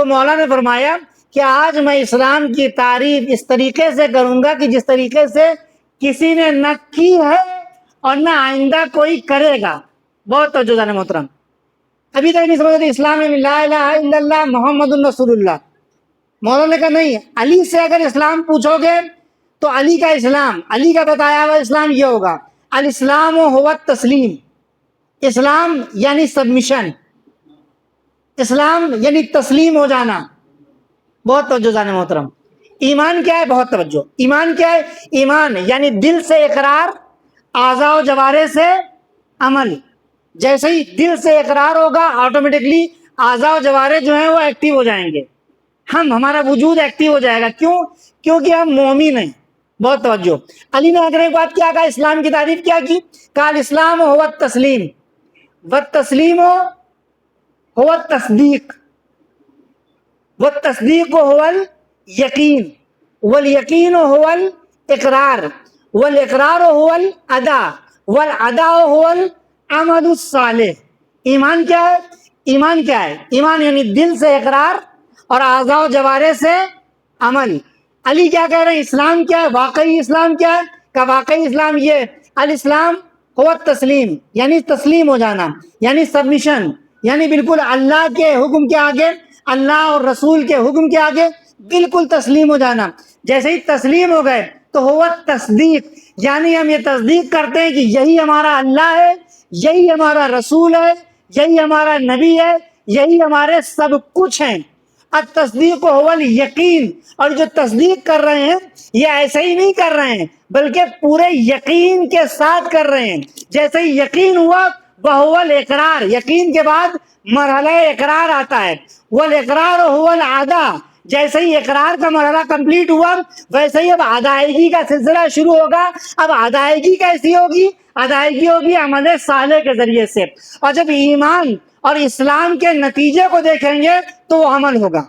تو مولا نے فرمایا کہ آج میں اسلام کی تعریف اس طریقے سے کروں گا کہ جس طریقے سے کسی نے نہ کی ہے اور نہ آئندہ کوئی کرے گا. بہت توجہ جانے محترم, ابھی تک نہیں سمجھ اسلام میں لا الہ الا اللہ محمد الرسول اللہ. مولانا نے کہا نہیں, علی سے اگر اسلام پوچھو گے تو علی کا اسلام, علی کا بتایا ہوا اسلام یہ ہوگا, الاسلام هو التسلیم. اسلام یعنی سبمیشن, اسلام یعنی تسلیم ہو جانا. بہت توجہ جانے محترم. ایمان کیا ہے؟ بہت توجہ. ایمان کیا ہے؟ ایمان یعنی دل سے اقرار, اعضاء و جوارح سے عمل. جیسے ہی دل سے اقرار ہوگا آٹومیٹکلی اعضاء و جوارح جو ہیں وہ ایکٹیو ہو جائیں گے, ہمارا وجود ایکٹیو ہو جائے گا. کیوں؟ کیونکہ ہم مومن ہیں. بہت توجہ. علی نے اگر ایک بات کیا کہا, اسلام کی تعریف کیا کی, کہا الاسلام هو التسلیم والتسلیم هو التصدیق والتصدیق هو الیقین والیقین هو الاقرار والاقرار هو الاداء والاداء هو العمل الصالح. ایمان کیا ہے؟ ایمان کیا ہے؟ ایمان یعنی دل سے اقرار اور اعضاء و جوارح سے عمل. علی کیا کہہ رہے ہیں؟ اسلام کیا ہے؟ واقعی اسلام کیا ہے؟ کہ واقعی اسلام یہ الاسلام هو التسلیم یعنی تسلیم ہو جانا, یعنی سبمیشن, یعنی بالکل اللہ کے حکم کے آگے, اللہ اور رسول کے حکم کے آگے بالکل تسلیم ہو جانا. جیسے ہی تسلیم ہو گئے تو ہوا تصدیق, یعنی ہم یہ تصدیق کرتے ہیں کہ یہی ہمارا اللہ ہے, یہی ہمارا رسول ہے, یہی ہمارا نبی ہے, یہی ہمارے سب کچھ ہیں. التصدیق هو الیقین. اور جو تصدیق کر رہے ہیں یہ ایسے ہی نہیں کر رہے ہیں بلکہ پورے یقین کے ساتھ کر رہے ہیں. جیسے ہی یقین ہوا وہو الاقرار, یقین کے بعد مرحلہ اقرار آتا ہے. والاقرار هو الاداء, جیسے ہی اقرار کا مرحلہ کمپلیٹ ہوا ویسے ہی اب ادائیگی کا سلسلہ شروع ہوگا. اب ادائیگی کیسی ہوگی؟ ادائیگی ہوگی عمل صالح کے ذریعے سے. اور جب ایمان اور اسلام کے نتیجے کو دیکھیں گے تو وہ عمل ہوگا.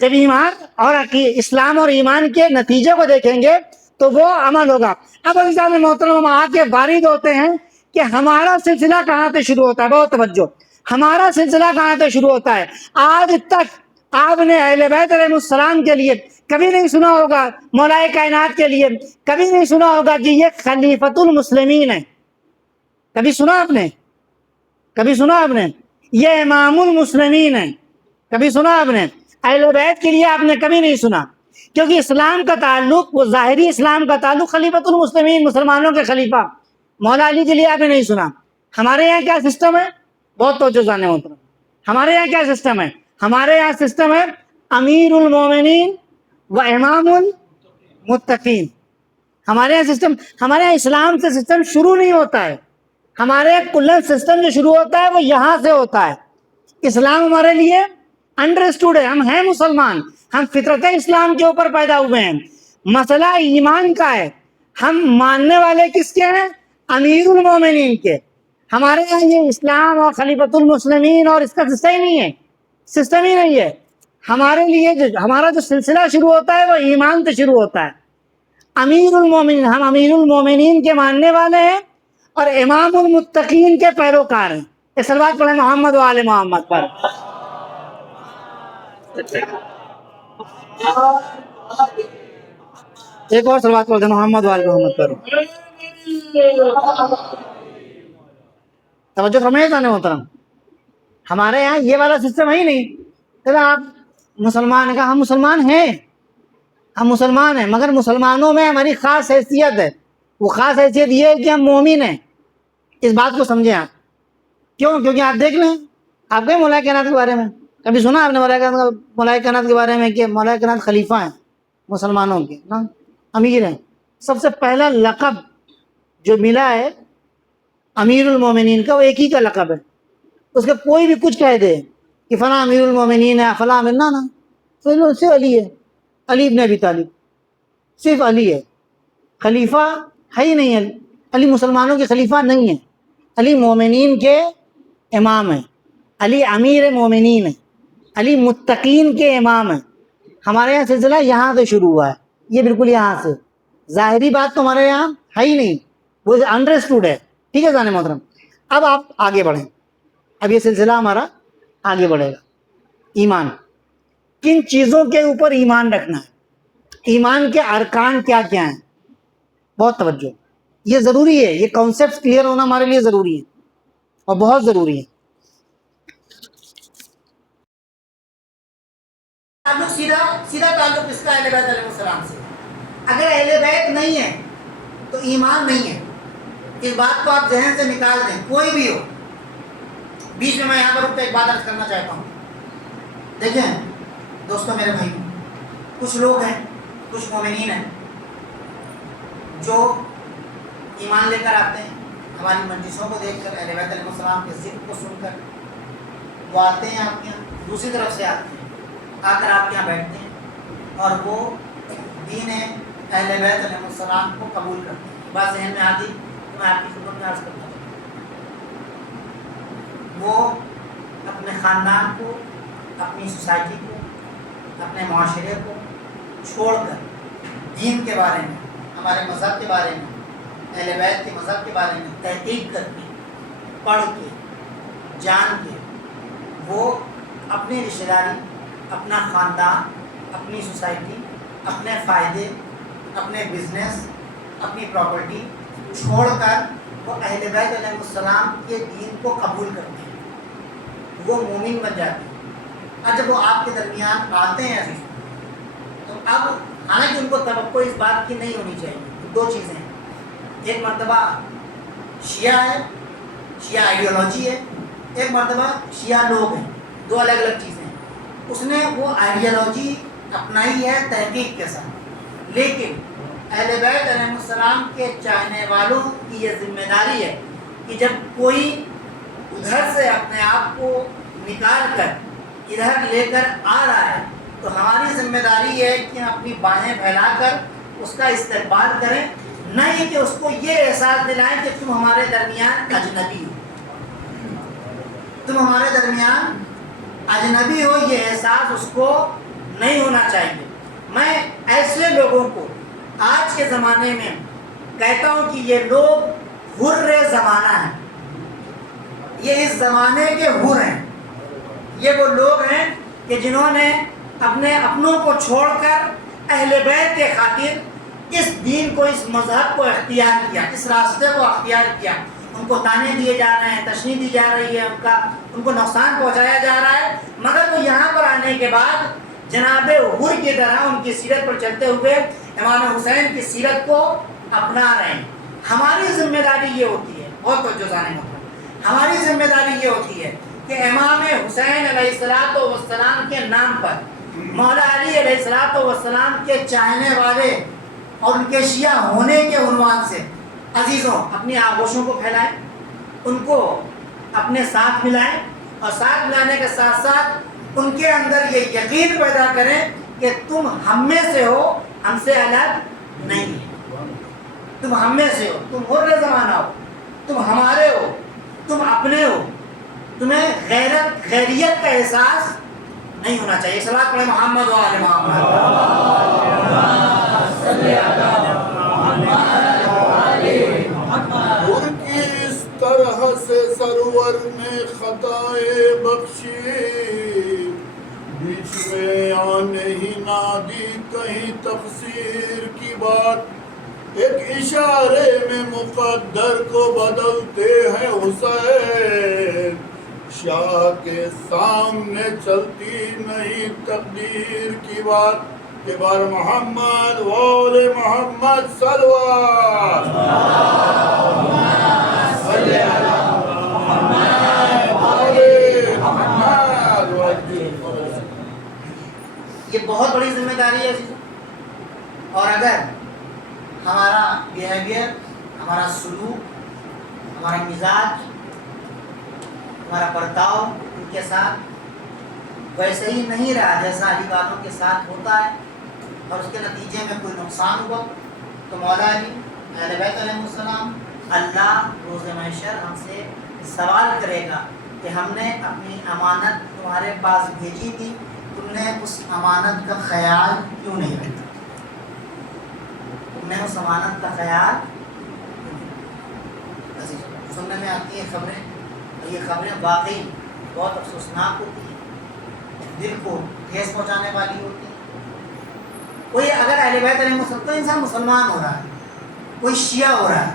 جب ایمان اور اسلام اور ایمان کے نتیجے کو دیکھیں گے تو وہ عمل ہوگا. اب عزیزان محترم ہم آ کے وارد ہوتے ہیں کہ ہمارا سلسلہ کہاں سے شروع ہوتا ہے. بہت توجہ. ہمارا سلسلہ کہاں سے شروع ہوتا ہے؟ آج تک آپ نے اہل بیت علیہ السلام کے لیے کبھی نہیں سنا ہوگا, مولا کائنات کے لیے کبھی نہیں سنا ہوگا کہ یہ خلیفۃ المسلمین ہے. کبھی سنا آپ نے؟ کبھی سنا آپ نے؟ یہ امام المسلمین ہے. کبھی سنا آپ نے؟ اہل بیت کے لیے آپ نے کبھی نہیں سنا, کیونکہ اسلام کا تعلق, وہ ظاہری اسلام کا تعلق خلیفۃ المسلمین, مسلمانوں کے خلیفہ مولا علی کے لیے آپ نے نہیں سنا. ہمارے یہاں کیا سسٹم ہے؟ بہت توجہ جانے ہوتا ہے. ہمارے یہاں کیا سسٹم ہے؟ ہمارے یہاں سسٹم ہے امیر المومنین و امام المتقین. ہمارے یہاں سسٹم, ہمارے یہاں اسلام سے سسٹم شروع نہیں ہوتا ہے. ہمارے کلن سسٹم جو شروع ہوتا ہے وہ یہاں سے ہوتا ہے. اسلام ہمارے لیے انڈرسٹوڈ ہے, ہم ہیں مسلمان, ہم فطرت اسلام کے اوپر پیدا ہوئے ہیں. مسئلہ ایمان کا ہے, ہم ماننے والے کس کے ہیں؟ امیر المومنین کے. ہمارے یہاں یہ اسلام اور خلیفۃ المسلمین اور اس کا سسٹم ہی نہیں ہے, سسٹم ہی نہیں ہے. ہمارے لیے ہمارا جو سلسلہ شروع ہوتا ہے وہ ایمان سے شروع ہوتا ہے. امیر المومنین, ہم امیر المومنین کے ماننے والے ہیں اور امام المتقین کے پیروکار ہیں. اس صلوات پڑھیں محمد و آل محمد پر. ایک اور صلوات پڑھ دیں محمد و آل محمد پر. توجہ فرمائے جانے محترم. ہمارے یہاں یہ والا سسٹم ہے ہی نہیں. کہ آپ مسلمان ہیں, ہم مسلمان ہیں, ہم مسلمان ہیں, مگر مسلمانوں میں ہماری خاص حیثیت ہے. وہ خاص حیثیت یہ ہے کہ ہم مومن ہیں. اس بات کو سمجھیں آپ. کیوں؟ کیونکہ آپ دیکھ لیں, آپ گئے مولا کائنات کے بارے میں کبھی سنا آپ نے مولا کائنات کے بارے میں کہ مولا کائنات خلیفہ ہیں مسلمانوں کے, نا امیر ہیں. سب سے پہلا لقب جو ملا ہے امیر المومنین کا, وہ ایک ہی کا لقب ہے. اس کا کوئی بھی کچھ کہہ دے کہ فلاں امیر المومنین ہے, فلاں امیر, نا تو صرف علی ہے, علی ابن ابی طالب, صرف علی ہے. خلیفہ ہے ہی نہیں ہے. علی مسلمانوں کے خلیفہ نہیں ہے, علی مومنین کے امام ہیں, علی امیر مومنین ہے, علی متقین کے امام ہیں. ہمارے یہاں سلسلہ یہاں سے شروع ہوا ہے, یہ بالکل یہاں سے. ظاہری بات تو ہمارے یہاں ہے ہی نہیں, وہ انڈرسٹوڈ ہے. ٹھیک ہے جانے محترم. اب آپ آگے بڑھیں, اب یہ سلسلہ ہمارا آگے بڑھے گا. ایمان کن چیزوں کے اوپر ایمان رکھنا ہے، ایمان کے ارکان کیا کیا ہیں، بہت توجہ، یہ ضروری ہے، یہ کانسیپٹ کلیئر ہونا ہمارے لیے ضروری ہے اور بہت ضروری ہے۔ تعلق سیدھا تعلق اس کا اہل بیت علیہ السلام سے، اگر اہل بیت نہیں ہے تو ایمان نہیں ہے، اس بات کو آپ ذہن سے نکال دیں، کوئی بھی ہو۔ بیچ میں یہاں پر ایک بات عرض کرنا چاہتا ہوں، دیکھیں دوستوں میرے بھائی، کچھ لوگ ہیں، کچھ مومنین ہیں جو ایمان لے کر آتے ہیں، ہماری مجلسوں کو دیکھ کر، اہل بیت علیہ السلام کے ذکر کو سن کر وہ آتے ہیں آپ کے یہاں، دوسری طرف سے آتے ہیں، آ کر آپ کے یہاں بیٹھتے ہیں اور وہ دین اہل بیت علیہ السلام کو قبول کرتے ہیں۔ بات ذہن میں آتی تو میں آپ کی خدمت میں عرض کرتا ہوں، وہ اپنے خاندان کو، اپنی سوسائٹی کو، اپنے معاشرے کو چھوڑ کر دین کے بارے میں، ہمارے مذہب کے بارے میں، اہل بیت کے مذہب کے بارے میں تحقیق کر کے، پڑھ کے، جان کے، وہ اپنی رشتہ داری، اپنا خاندان، اپنی سوسائٹی، اپنے فائدے، اپنے بزنس، اپنی پراپرٹی چھوڑ کر وہ اہل بیت علیہ السلام کے دین کو قبول کرتے ہیں، وہ مومن بن جاتے ہیں۔ اور جب وہ آپ کے درمیان آتے ہیں عزیز، تو اب حالانکہ ان کو توقع اس بات کی نہیں ہونی چاہیے، دو چیزیں ہیں، ایک مرتبہ شیعہ ہے، شیعہ آئیڈیالوجی ہے، ایک مرتبہ شیعہ لوگ ہیں، دو الگ الگ چیزیں ہیں۔ اس نے وہ آئیڈیالوجی اپنائی ہے تحقیق کے ساتھ، لیکن اہل بیت علیہ السلام کے چاہنے والوں کی یہ ذمہ داری ہے کہ جب کوئی ادھر سے اپنے آپ کو نکال کر ادھر لے کر آ رہا ہے تو ہماری ذمہ داری ہے کہ اپنی باہیں پھیلا کر اس کا استقبال کریں، نہیں کہ اس کو یہ احساس دلائیں کہ تم ہمارے درمیان اجنبی ہو، تم ہمارے درمیان اجنبی ہو، یہ احساس اس کو نہیں ہونا چاہیے۔ میں ایسے لوگوں کو آج کے زمانے میں کہتا ہوں کہ یہ لوگ حر زمانہ ہیں، یہ اس زمانے کے حر ہیں، یہ وہ لوگ ہیں کہ جنہوں نے اپنے اپنوں کو چھوڑ کر اہل بیت کے خاطر اس دین کو، اس مذہب کو اختیار کیا، اس راستے کو اختیار کیا۔ ان کو تانے دیے جا رہے ہیں، تشنیع دی جا رہی ہے، ان کو نقصان پہنچایا جا رہا ہے، مگر وہ یہاں پر آنے کے بعد جناب حر کی طرح ان کی سیرت پر چلتے ہوئے امام حسین کی سیرت کو اپنا رہے ہیں۔ ہماری ذمہ داری یہ ہوتی ہے، بہت توجہ جانے مطلب، ہماری ذمہ داری یہ ہوتی ہے کہ امام حسین علیہ السلام کے نام پر، مولا علی علیہ السلام کے چاہنے والے اور ان کے شیعہ ہونے کے عنوان سے عزیزوں اپنی آغوشوں کو پھیلائیں، ان کو اپنے ساتھ ملائیں، اور ساتھ ملانے کے ساتھ ساتھ ان کے اندر یہ یقین پیدا کریں کہ تم ہم میں سے ہو، ہم سے الگ نہیں ہے، تم ہم میں سے ہو، تم حر زمانہ ہو، تم ہمارے ہو، تم اپنے ہو، تمہیں غیریت کا احساس نہیں ہونا چاہیے۔ صلوات پڑھیں محمد و آل محمد۔ ان کی اس طرح سے سرور نے خطائے بخشی، بیچ میں آنے ہی نہ دی کہیں تقصیر کی بات، ایک اشارے میں مقدر کو بدلتے ہیں حسین، شاہ کے سامنے چلتی نہیں تقدیر کی بات، کہ بار محمد وول محمد صلوات یہ بہت بڑی ذمہ داری ہے عزیزوں، اور اگر ہمارا بیہیویئر، ہمارا سلوک، ہمارا مزاج، ہمارا برتاؤ ان کے ساتھ ویسے ہی نہیں رہا جیسا علی والوں کے ساتھ ہوتا ہے، اور اس کے نتیجے میں کوئی نقصان ہوا، تو مولا علی، اہل بیت علیہ السلام، اللہ روز محشر ہم سے سوال کرے گا کہ ہم نے اپنی امانت تمہارے پاس بھیجی تھی، تم نے اس امانت کا خیال کیوں نہیں رکھا، تم نے اس امانت کا خیال کیوں نہیں رکھا۔ سننے میں آتی ہیں خبریں، اور یہ خبریں واقعی بہت افسوسناک ہوتی ہیں، دل کو ٹھیس پہنچانے والی ہوتی ہیں. کوئی اگر اہل بیت علیہ السلام، کوئی انسان مسلمان ہو رہا ہے، کوئی شیعہ ہو رہا ہے،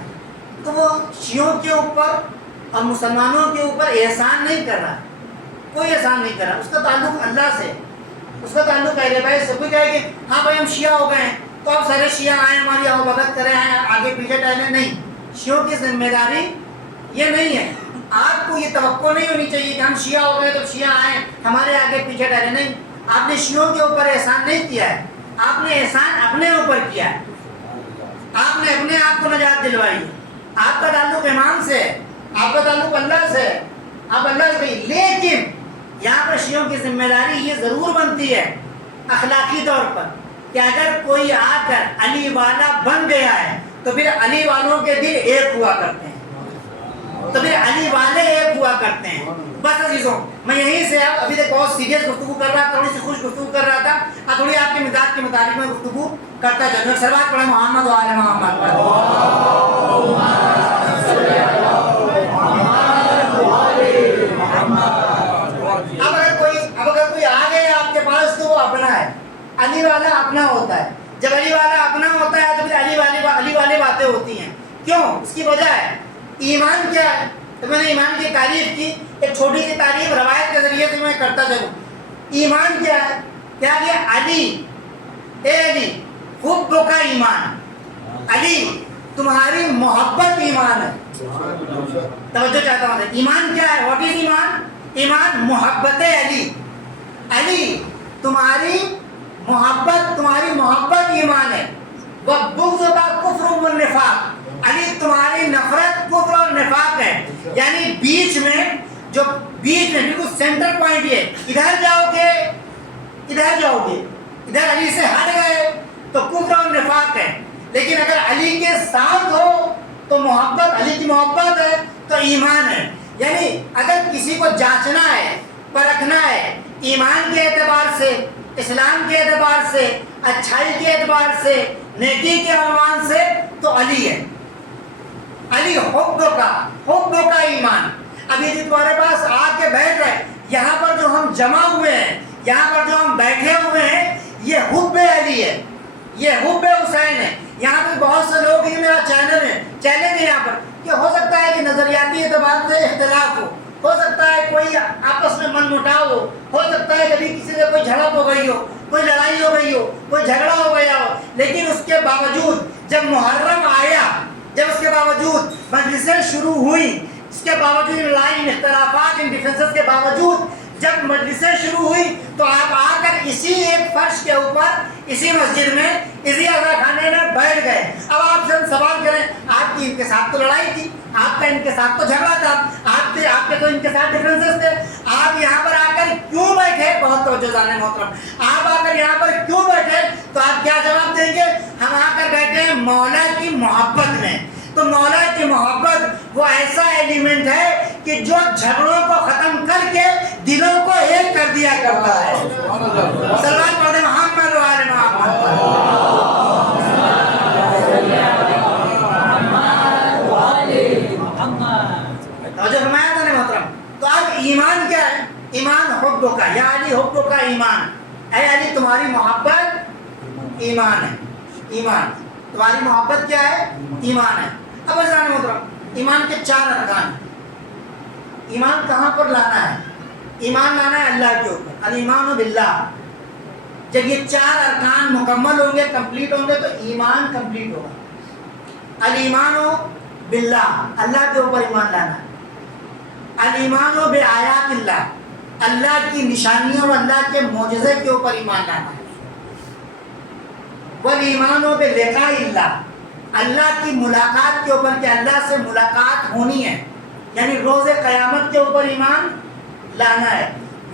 تو وہ شیعوں کے اوپر اور مسلمانوں کے اوپر احسان نہیں کر رہا، کوئی احسان نہیں کر رہا. اس کا تعلق اللہ سے، اس کا تعلق اہل بیت سے. کوئی کہے کہ ہاں بھائی ہم شیعہ ہو گئے ہیں تو اب سارے شیعہ آئیں ہماری آبادت کریں، آگے پیچھے ٹہلیں. نہیں، شیعوں کی ذمہ داری یہ نہیں ہے. آپ کو یہ توقع نہیں ہونی چاہیے کہ ہم شیعہ ہو گئے تو شیعہ آئیں ہمارے آگے پیچھے ٹہلیں. نہیں، آپ نے شیعوں کے اوپر احسان نہیں کیا ہے، آپ نے احسان اپنے اوپر کیا ہے. آپ نے اپنے آپ کو نجات دلوائی ہے. آپ کا تعلق ایمان سے ہے، آپ کا تعلق اللہ سے ہے، آپ اللہ سے. لیکن یہاں پر شیعوں کی ذمہ داری یہ ضرور بنتی ہے اخلاقی طور پر کہ اگر کوئی آ کر علی والا بن گیا ہے تو پھر علی والوں کے دل ایک ہوا کرتے ہیں، تو پھر علی والے ایک ہوا کرتے ہیں. بس عزیزوں، میں یہیں سے ابھی تک بہت سیریس گفتگو کر رہا تھا، تھوڑی سی خوش گفتگو کر رہا تھا، اب تھوڑی آپ کے مزاج کے مطابق میں گفتگو کرتا چلوں. سلوات پڑھیں محمد و آل محمد پر. اب اگر کوئی آ گئے آپ کے پاس تو وہ اپنا ہے. علی والا اپنا ہوتا ہے. جب علی والا اپنا ہوتا ہے تو پھر علی والی باتیں ہوتی ہیں. کیوں؟ اس کی وجہ ہے ایمان کیا ہے. تو میں نے ایمان کی تعریف کی، ایک چھوٹی سی تعریف روایت کے ذریعے سے میں کرتا چلوں. ایمان کیا ہے؟ کیا کہ علی، اے علی حب کا ایمان، علی تمہاری محبت ایمان ہے. توجہ چاہتا ہوں. ایمان کیا ہے؟ واٹ از ایمان؟ ایمان محبت علی. علی تمہاری محبت ایمان ہے. وَبُغْضُ كُفْرٌ وَالنِّفَاقٌ، علی تمہاری نفرت کفر اور نفاق ہے. یعنی بیچ میں بالکل سینٹر پوائنٹ یہ، ادھر جاؤ گے ادھر علی سے ہٹ گئے تو کفر اور نفاق ہے. لیکن اگر علی کے ساتھ ہو تو محبت، علی کی محبت ہے تو ایمان ہے. یعنی اگر کسی کو جانچنا ہے، پرکھنا ہے ایمان کے اعتبار سے، اسلام کے اعتبار سے، اچھائی کے اعتبار سے، نیکی کے عنوان سے، تو علی ہے. علی حب کا ایمان. ابھی جو تمہارے پاس آ کے بیٹھ رہے، یہاں پر جو ہم جمع ہوئے ہیں، یہاں پر جو ہم بیٹھے ہوئے ہیں، یہ حب علی ہے، یہ حب حسین ہے. یہاں پہ بہت سے لوگ، یہ میرا چیلنج ہے یہاں پر، کہ ہو سکتا ہے کہ نظریاتی اعتبار سے اختلاف ہو سکتا ہے کوئی آپس میں من مٹاؤ ہو سکتا ہے کبھی کسی سے کوئی جھڑپ ہو گئی ہو، کوئی لڑائی ہو گئی ہو، کوئی جھگڑا ہو گیا ہو. لیکن اس کے باوجود جب محرم آیا، جب اس کے باوجود مجلسیں شروع ہوئی، اس کے باوجود لڑائی، اختلافات، ڈیفرنسز کے باوجود جب مجلسیں شروع ہوئی تو آپ آ کر اسی ایک فرش کے اوپر، اسی مسجد میں، اسی عزا خانے میں بیٹھ گئے. اب آپ سے ہم سوال کریں، آپ کی ان کے ساتھ تو لڑائی تھی، آپ کا ان کے ساتھ تو جھگڑا تھا، آپ کے تو ان کے ساتھ ڈفرینسز تھے، آپ یہاں پر آ کر کیوں بیٹھے؟ بہت توجہ جانے محترم، آپ آ کر یہاں پر کیوں بیٹھے؟ تو آپ کیا جواب دیں گے؟ ہم آ کر بیٹھے ہیں مولا کی محبت میں. تو مولا کی محبت وہ ایسا ایلیمنٹ ہے کہ جو جھگڑوں کو ختم کر کے دلوں کو ایک کر دیا کرتا ہے. سلوات پڑھیں محمد و آل محمد. توجہ فرمایا تھا نا محترم. تو اب ایمان کیا ہے؟ ایمان حب کا، یا علی حب کا ایمان. اے علی تمہاری محبت ایمان ہے. ایمان تمہاری محبت کیا ہے؟ ایمان ہے. اب عزیزان محترم، ایمان کے 4 ارکان ہیں. ایمان کہاں پر لانا ہے؟ ایمان لانا ہے اللہ کے اوپر، الایمان باللہ. جب یہ 4 ارکان مکمل ہوں گے، کمپلیٹ ہوں گے، تو ایمان کمپلیٹ ہوگا. الایمان باللہ، اللہ کے اوپر ایمان لانا ہے. الایمان بآیات اللہ، اللہ کی نشانیوں اور اللہ کے معجزے کے اوپر ایمان لانا ہے. والایمان بلقاء اللہ، اللہ کی ملاقات کے اوپر کہ اللہ سے ملاقات ہونی ہے، یعنی روز قیامت کے اوپر ایمان لانا ہے.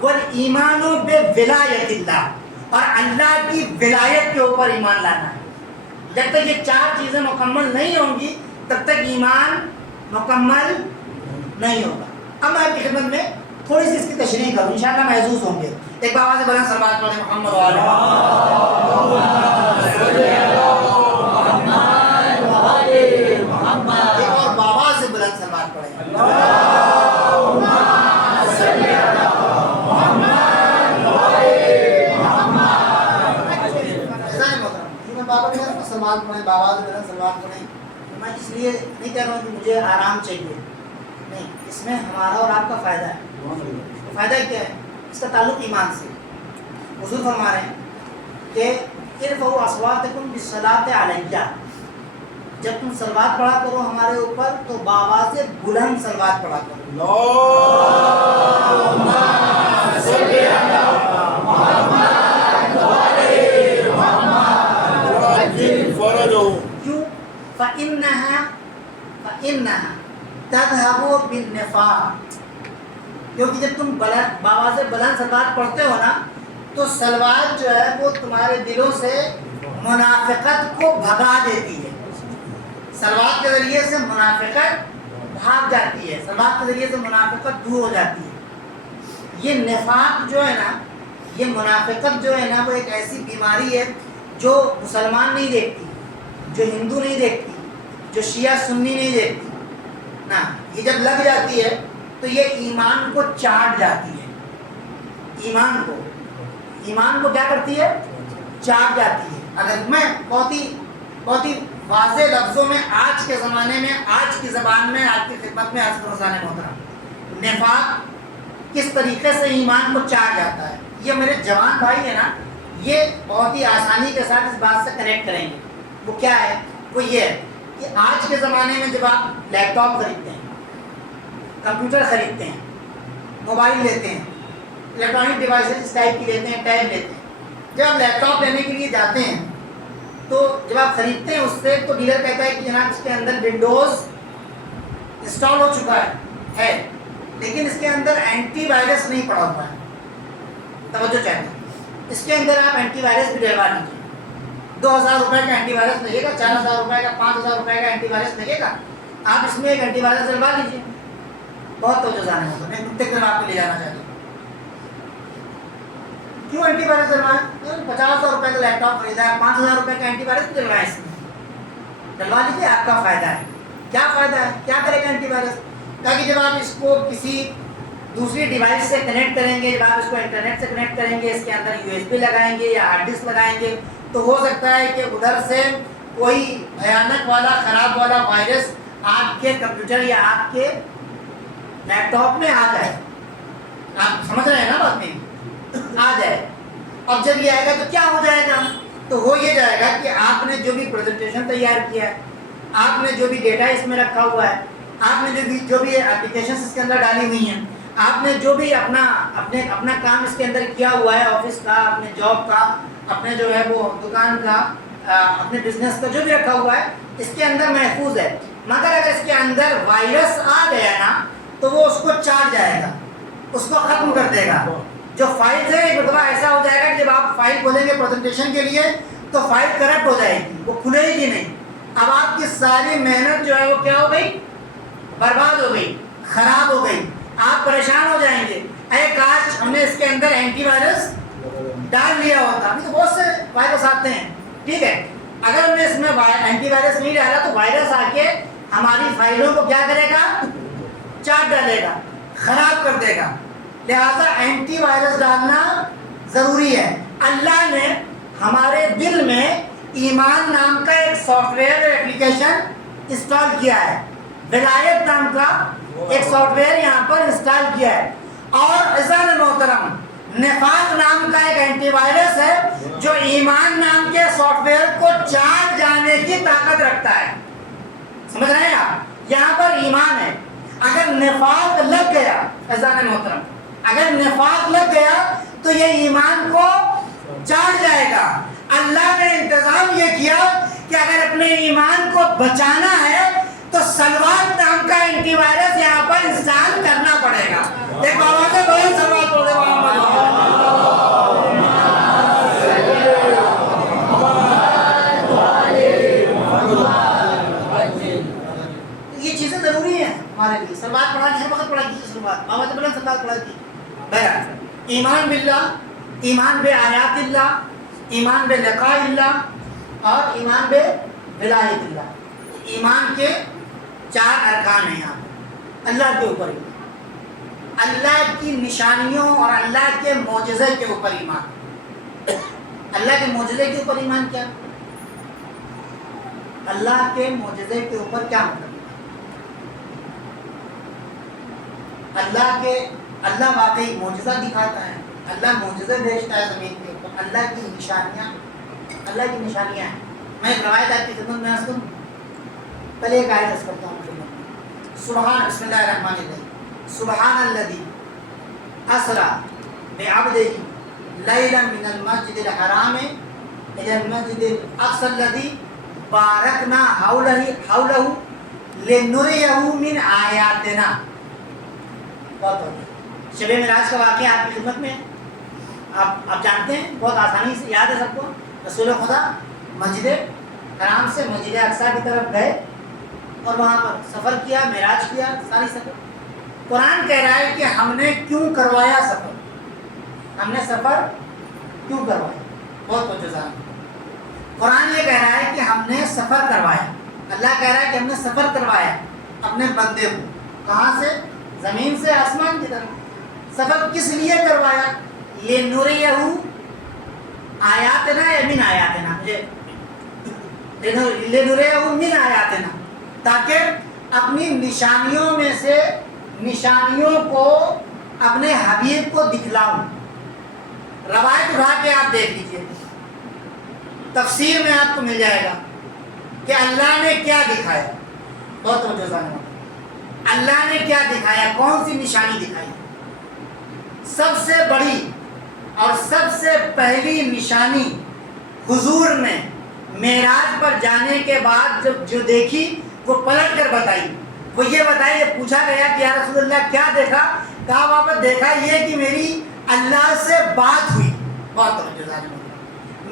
والایمان بولایت اللہ، اور اللہ کی ولایت کے اوپر ایمان لانا ہے. جب تک یہ 4 چیزیں مکمل نہیں ہوں گی تب تک ایمان مکمل نہیں ہوگا. اب میں آپ کی خدمت میں تھوڑی سی اس کی تشریح کروں، انشاءاللہ محظوظ ہوں گے. ایک بابا سے بلند سلوات پڑھیں محمد و آل محمد. ایک اور بابا سے بلند سلوات پڑھیں. سلوات پڑھیں، باواز بلند سلوات پڑھیں. میں اس لیے نہیں کہہ رہا ہوں کہ مجھے آرام چاہیے، نہیں، اس میں ہمارا اور آپ کا فائدہ ہے. فائدہ کیا ہے؟ اس کا تعلق ایمان سے. حضور فرما رہے ہیں کہ ارفعوا اصواتکم بالصلاۃ علیہ، جب تم سلوات پڑھا کرو ہمارے اوپر تو باواز بلند سلوات پڑھا کرو. فرج ہو. کیوں؟ فإنها تذهب بالنفاق، کیونکہ جب تم باواز بلند سلوات پڑھتے ہو نا تو سلوات جو ہے وہ تمہارے دلوں سے منافقت کو بھگا دیتی ہے. سلوات کے ذریعے سے منافقت بھاگ جاتی ہے، سلوات کے ذریعے سے منافقت دور ہو جاتی ہے. یہ نفاق جو ہے نا، یہ منافقت جو ہے نا، وہ ایک ایسی بیماری ہے جو مسلمان نہیں دیکھتی، جو ہندو نہیں دیکھتی، جو شیعہ سنی نہیں دیکھتی نا. یہ جب لگ جاتی ہے تو یہ ایمان کو چاٹ جاتی ہے. ایمان کو کیا کرتی ہے؟ چاٹ جاتی ہے. اگر میں بہت ہی واضح لفظوں میں آج کے زمانے میں، آج کی زبان میں، آج کی خدمت میں عرض کروں محترم، نفاق کس طریقے سے ایمان کو چاٹ جاتا ہے، یہ میرے جوان بھائی ہیں نا، یہ بہت ہی آسانی کے ساتھ اس بات سے کنیکٹ کریں گے. وہ کیا ہے؟ وہ یہ ہے کہ آج کے زمانے میں جب آپ لیپ ٹاپ خریدتے ہیں، کمپیوٹر خریدتے ہیں، موبائل لیتے ہیں، الیکٹرانک ڈیوائسز اس ٹائپ کی لیتے ہیں، ٹیب لیتے ہیں، جب آپ لیپ ٹاپ لینے کے لیے جاتے ہیں تو جب آپ خریدتے ہیں اس سے تو ڈیلر کہتا ہے کہ جناب اس کے اندر ونڈوز انسٹال ہو چکا ہے، لیکن اس کے اندر اینٹی وائرس نہیں پڑا ہوا ہے. توجہ چاہتے ہیں، اس کے اندر آپ اینٹی وائرس بھی ڈلوا لیجیے. 2000 روپے کا اینٹی وائرس لگے گا، 4000 روپے کا، 5000 روپے کا اینٹی وائرس لگے گا. آپ اس میں ایک اینٹی وائرس ڈلوا لیجیے. بہت توجہ جانے ہوگا، میں نقطے کی طرف آپ کو لے جانا چاہتا ہوں. کیوں اینٹی وائرس ڈلوائیں؟ 50,000 روپے کا لیپ ٹاپ خریدا ہے، 5000 روپے کا اینٹی وائرس بھی ڈلوائیں. اس میں ڈلوا لیجیے، آپ کا فائدہ ہے. کیا فائدہ ہے؟ کیا کرے گا اینٹی وائرس؟ تاکہ جب آپ اس کو کسی دوسری ڈیوائس سے کنیکٹ کریں گے، جب آپ اس کو انٹرنیٹ سے کنیکٹ کریں گے، اس کے اندر USB لگائیں گے یا ہارڈ ڈسک لگائیں گے، تو ہو سکتا ہے کہ ادھر سے کوئی بھیانک والا، خراب والا وائرس آپ کے کمپیوٹر یا آپ کے لیپ ٹاپ میں آ جائے. آپ سمجھ رہے ہیں نا بات میں؟ آ جائے. اب جب یہ آئے گا تو کیا ہو جائے گا؟ تو ہو یہ جائے گا کہ آپ نے جو بھی پریزنٹیشن تیار کیا ہے، آپ نے جو بھی ڈیٹا اس میں رکھا ہوا ہے، آپ نے جو بھی اپلیکیشنز اس کے اندر ڈالی ہوئی ہیں، آپ نے جو بھی اپنا کام اس کے اندر کیا ہوا ہے، آفس کا، اپنے جاب کا، اپنے جو ہے وہ دکان کا، اپنے بزنس کا جو بھی رکھا ہوا ہے، اس کے اندر محفوظ ہے. مگر اگر اس کے اندر وائرس آ گیا نا تو وہ اس کو چاٹ جائے گا، اس کو ختم کر دے گا. جو فائل ہے ایک مرتبہ ایسا ہو جائے گا کہ جب آپ فائل کھولیں گے پریزنٹیشن کے لیے تو فائل کرپٹ ہو جائے گی، وہ کھلے گی نہیں. اب آپ کی ساری محنت جو ہے وہ کیا ہو گئی؟ برباد ہو گئی، خراب ہو گئی. آپ پریشان ہو جائیں گے، اے کاش ہم نے اس کے اندر اینٹی وائرس ڈال لیا ہوتا. ابھی تو بہت سے وائرس آتے ہیں، ٹھیک ہے. اگر ہم نے اس میں اینٹی وائرس نہیں ڈالا تو وائرس آ کے ہماری فائلوں کو کیا کرے گا؟ چاٹ ڈالے گا، خراب کر دے گا. لہذا اینٹی وائرس ڈالنا ضروری ہے. اللہ نے ہمارے دل میں ایمان نام کا ایک سافٹ ویئر ایپلیکیشن انسٹال کیا ہے، ولایت نام کا ایک سافٹ ویئر یہاں پر انسٹال کیا ہے. اور عزیزان محترم، نفاق نام کا ایک اینٹی وائرس ہے جو ایمان نام کے سافٹ ویئر کو چاٹ جانے کی طاقت رکھتا ہے. سمجھ رہے ہیں آپ؟ یہاں پر ایمان ہے. اگر نفاق لگ گیا عزیزان محترم، اگر نفاق لگ گیا تو یہ ایمان کو چاٹ جائے گا. اللہ نے انتظام یہ کیا کہ اگر اپنے ایمان کو بچانا ہے تو سلوات نام کا اینٹی وائرس یہاں پر انسٹال کرنا پڑے گا. ایک بابا سے بڑے سلوات پڑھ دے یہ چیزیں ضروری ہیں ہمارے لیے. سلوات پڑھا ہر وقت پڑھا کیجیے، سلوات بابا سے بڑے سلوات پڑھا کیجیے. بہرحال ایمان باللہ، ایمان بے آیات اللہ، ایمان بے لقاء اللہ اور ایمان بے ولایت اللہ. ایمان کے 4 ارکان ہیں یہاں. اللہ کے اوپر ایمان، اللہ کی نشانیوں اور اللہ کے معجزے کے اوپر ایمان. اللہ کے معجزے کے اوپر ایمان کیا؟ اللہ کے معجزے کے اوپر کیا مطلب؟ اللہ واقعی معجزہ دکھاتا ہے، اللہ معجزے بھیجتا ہے زمین کے اوپر، اللہ کی نشانیاں ہیں۔ میں ایک روایت آپ کی خدمت میں عرض کروں، پہلے ایک آیت عرض کرتا ہوں خدمت میں۔ سبحان بسم اللہ الرحمن الرحیم، سبحان الذی اسری بعبدہ لیلا من المسجد الحرام الی المسجد الاقصی الذی بارکنا حولہ لنریہ من آیاتنا۔ شب معراج کا واقعہ آپ کی خدمت میں ہے، آپ جانتے ہیں، بہت آسانی سے یاد ہے سب کو۔ رسول خدا مسجد حرام سے مسجد اقصی کی طرف گئے اور وہاں پر سفر کیا، معراج کیا، ساری سفر۔ قرآن کہہ رہا ہے کہ ہم نے کیوں کروایا سفر، ہم نے سفر کیوں کروایا، بہت کچھ جزا۔ قرآن یہ کہہ رہا ہے کہ ہم نے سفر کروایا، اللہ کہہ رہا ہے کہ ہم نے سفر کروایا اپنے بندے کو، کہاں سے؟ زمین سے آسمان کی طرف۔ سفر کس لیے کروایا؟ لنریہ آیاتنا یا من آیاتنا، لنریہ من آیاتنا، تاکہ اپنی نشانیوں میں سے نشانیوں کو اپنے حبیب کو دکھلاؤں۔ روایت اٹھا کے آپ دیکھ لیجئے، تفسیر میں آپ کو مل جائے گا کہ اللہ نے کیا دکھایا، بہت توجہ سے، اللہ نے کیا دکھایا، کون سی نشانی دکھائی؟ سب سے بڑی اور سب سے پہلی نشانی حضور نے معراج پر جانے کے بعد جو دیکھی وہ پلٹ کر بتائی، وہ یہ بتائی، پوچھا گیا کہ یا رسول اللہ کیا دیکھا؟ کہا واپس دیکھا یہ کہ میری اللہ سے بات ہوئی، بہت توجہ سے،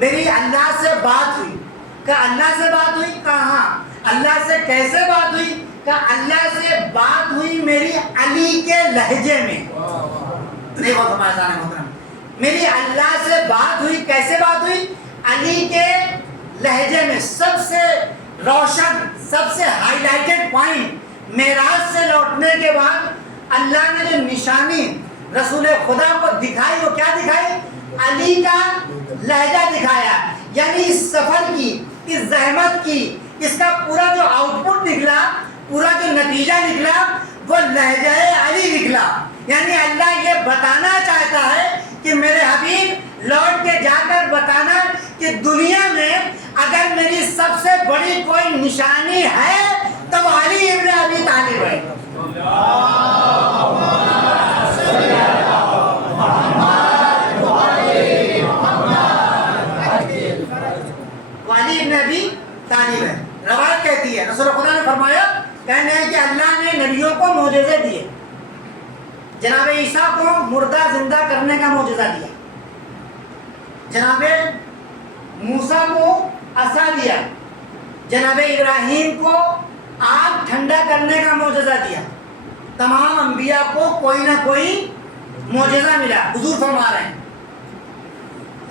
میری اللہ سے بات ہوئی۔ کہا اللہ سے بات ہوئی؟ کہاں؟ اللہ سے کیسے بات ہوئی؟ کہ اللہ سے بات ہوئی میری علی کے لہجے میں۔ دیکھو تمہارے سامنے محترم، میری اللہ سے بات ہوئی، کیسے بات ہوئی؟ علی کے لہجے میں۔ سب سے روشن، سب سے ہائی لائٹڈ پوائنٹ معراج سے لوٹنے کے بعد اللہ نے جو نشانی رسول خدا کو دکھائی، وہ کیا دکھائی؟ علی کا لہجہ دکھایا۔ یعنی اس سفر کی، اس زحمت کی، اس کا پورا جو آؤٹ پٹ نکلا، پورا جو نتیجہ نکلا، وہ لہجہ علی نکلا۔ یعنی اللہ یہ بتانا چاہتا ہے کہ میرے حبیب لوٹ کے جا کر بتانا کہ دنیا میں اگر میری سب سے بڑی کوئی نشانی ہے تو وہ علی ابن ابی طالب ہے۔ وہ علی ابن ابی طالب ہے۔ روایت کہتی ہے رسول خدا نے فرمایا، کہنے ہیں کہ اللہ نے نبیوں کو معجزے دیے، جناب عیسیٰ کو مردہ زندہ کرنے کا معجزہ دیا، جناب موسیٰ کو عصا دیا، جناب ابراہیم کو آگ ٹھنڈا کرنے کا معجزہ دیا۔ تمام انبیاء کو کوئی نہ کوئی معجزہ ملا، حضور فرما رہے ہیں۔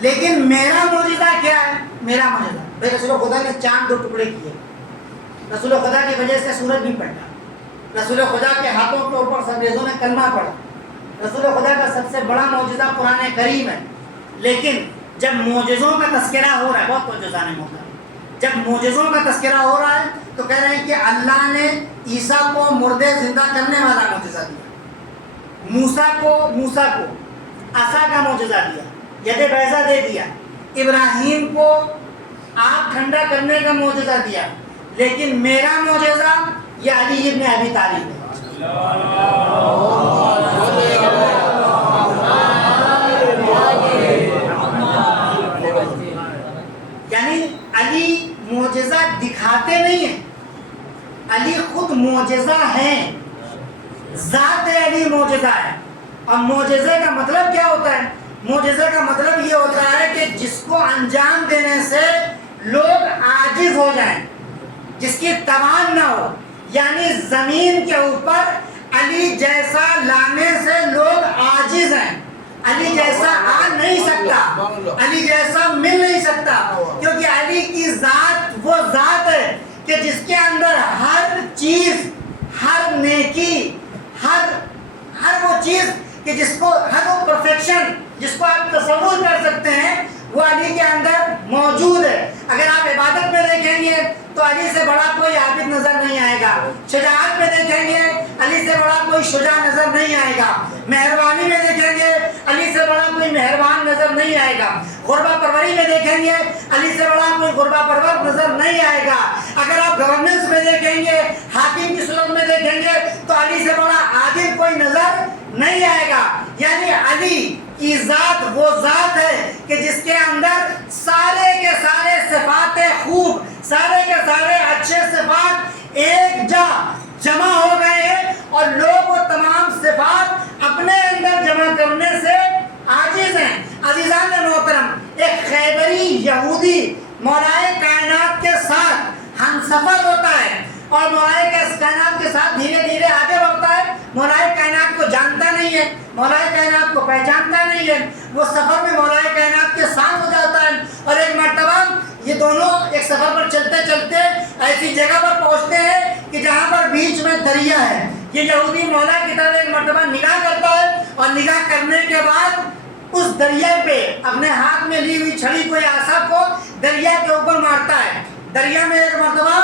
لیکن میرا معجزہ کیا ہے؟ میرا معجزہ بھائی رسول خدا نے چاند 2 ٹکڑے کیے، رسول خدا کی وجہ سے سورج بھی پلٹا، رسول خدا کے ہاتھوں کے اوپر سنگریزوں نے کلمہ پڑھا، رسول خدا کا سب سے بڑا معجزہ قرآن کریم ہے۔ لیکن جب معجزوں کا تذکرہ ہو رہا ہے، بہت معجزہ نہیں ہوتا، جب معجزوں کا تذکرہ ہو رہا ہے تو کہہ رہے ہیں کہ اللہ نے عیسیٰ کو مردے زندہ کرنے والا معجزہ دیا، موسیٰ کو عصا کا معجزہ دیا، ید بیضا دے دیا، ابراہیم کو آگ ٹھنڈا کرنے کا معجزہ دیا، لیکن میرا معجزہ یہ علی ابن ابی طالب ہے۔ یعنی علی معجزہ دکھاتے نہیں ہیں، علی خود معجزہ ہیں، ذات علی معجزہ ہے۔ اور معجزے کا مطلب کیا ہوتا ہے؟ معجزے کا مطلب یہ ہوتا ہے کہ جس کو انجام دینے سے لوگ عاجز ہو جائیں، جس کی توان نہ ہو۔ یعنی زمین کے اوپر علی جیسا لانے سے لوگ عاجز ہیں، علی جیسا آ نہیں سکتا، علی جیسا مل نہیں سکتا، کیونکہ علی کی ذات وہ ذات ہے کہ جس کے اندر ہر چیز، ہر نیکی، ہر وہ چیز کہ جس کو، ہر وہ پرفیکشن جس کو آپ تصور کر سکتے ہیں وہ علی کے اندر موجود ہے۔ اگر آپ عبادت میں دیکھیں گے تو علی سے بڑا کوئی عابد نظر نہیں آئے گا. شجاعت میں دیکھیں گے علی سے بڑا کوئی شجاع نظر نہیں آئے گا. مہربانی میں دیکھیں گے علی سے بڑا کوئی مہربان نظر نہیں آئے گا. غربہ پروری میں دیکھیں گے علی سے بڑا کوئی غربہ پرور نظر نہیں آئے گا. اگر آپ گورننس میں دیکھیں گے, حاکم کی صورت میں دیکھیں گے تو علی سے بڑا عادل کوئی نظر نہیں آئے گا. یعنی علی کی ذات وہ ذات ہے کہ جس کے اندر سارے کے سارے صفات خوب, سارے کے سارے اچھے صفات ایک جا جمع ہو گئے ہیں, اور لوگ وہ تمام صفات اپنے اندر جمع کرنے سے عاجز ہیں. عزیزان محترم, ایک خیبری یہودی مولائے کائنات کے ساتھ ہم سفر ہوتا ہے اور مولائے کائنات کے ساتھ دھیرے دھیرے آگے بڑھتا ہے. مولائے کائنات کو جانتا نہیں ہے, مولائے کائنات کو پہچانتا نہیں ہے, وہ سفر میں مولائے کائنات کے ساتھ ہو جاتا ہے. اور ایک مرتبہ یہ دونوں ایک سفر پر چلتے چلتے ایسی جگہ پر پہنچتے ہیں کہ جہاں پر بیچ میں دریا ہے. یہ یہودی مولا کی طرف ایک مرتبہ نگاہ کرتا ہے, اور نگاہ کرنے کے بعد اس دریا پہ اپنے ہاتھ میں لی ہوئی چھڑی کو یا عصا کو دریا کے اوپر مارتا ہے. دریا میں ایک مرتبہ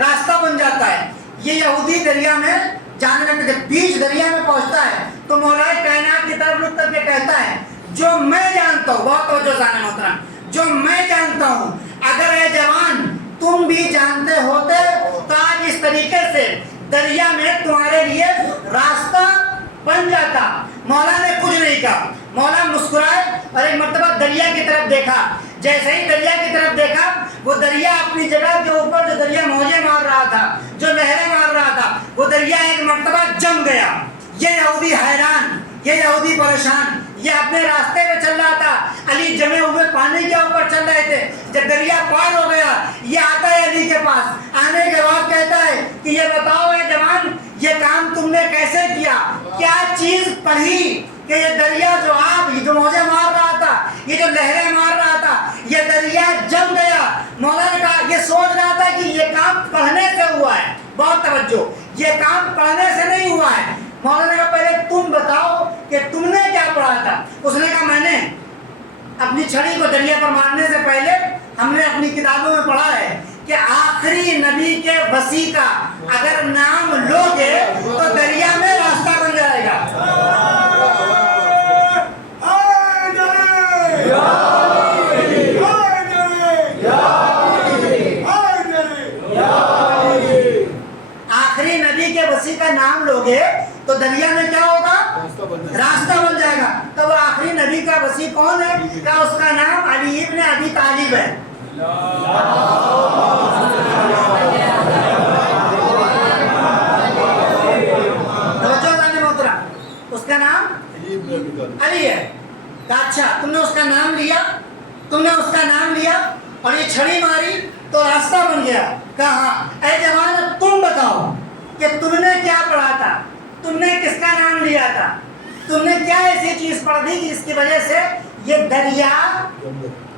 راستہ بن جاتا ہے. یہ یہودی دریا میں جانے لگتے, جب بیچ دریا میں پہنچتا ہے تو مولائے کائنات کی طرف رخ کر کے کہتا ہے, جو میں جانتا ہوں, بہت توجہ سے محترم, جو میں جانتا ہوں اگر اے جوان تم بھی جانتے ہوتے تو آج اس طریقے سے دریا میں تمہارے لیے راستہ بن جاتا. مولا نے کچھ نہیں کہا, مولا مسکرائے اور ایک مرتبہ دریا کی طرف دیکھا. جیسے ہی دریا کی طرف دیکھا, وہ دریا اپنی جگہ کے اوپر, جو دریا موجیں مار رہا تھا, جو لہریں مار رہا تھا, وہ دریا ایک مرتبہ جم گیا. یہ یہودی حیران, یہ یہودی پریشان, یہ اپنے راستے میں چل رہا تھا, علی جمے ہوئے پانی کے اوپر چل رہے تھے. جب دریا پار ہو گیا, یہ آتا ہے علی کے پاس. آنے کے بعد کہتا ہے کہ یہ بتاؤ اے جوان, یہ کام تم نے کیسے کیا, کیا چیز پڑھی کہ یہ دریا جو جو موجیں مار رہا تھا, یہ جو لہریں مار رہا تھا, یہ دریا جم گیا. مولا نے کہا, یہ سوچ رہا تھا کہ یہ کام پڑھنے سے ہوا ہے. بہت توجہ, یہ کام پڑھنے سے نہیں ہوا ہے. مولا نے کہا پہلے تم بتاؤ کہ تم نے کیا پڑھا تھا. اس نے کہا میں نے اپنی چھڑی کو دریا پر مارنے سے پہلے ہم نے اپنی کتابوں میں پڑھا ہے کہ آخری نبی کے وصی کا اگر نام لوگے تو دریا میں راستہ بن جائے گا. آخری نبی کے وصی کا نام لوگے تو دریا میں کیا ہوگا, راستہ بن جائے گا. تو وہ آخری نبی کا وصی کون ہے, کہا اس کا نام علی ابن ابی طالب ہے. اس کا نام علی ہے. اچھا, تم نے اس کا نام لیا, تم نے اس کا نام لیا اور یہ چھڑی ماری تو راستہ بن گیا. کہا اے جوان, اب تم بتاؤ کہ تم نے کیا پڑھا تھا, تم نے کس کا نام لیا تھا, تم نے کیا ایسی چیز پڑھ دی کہ اس کی وجہ سے یہ دریا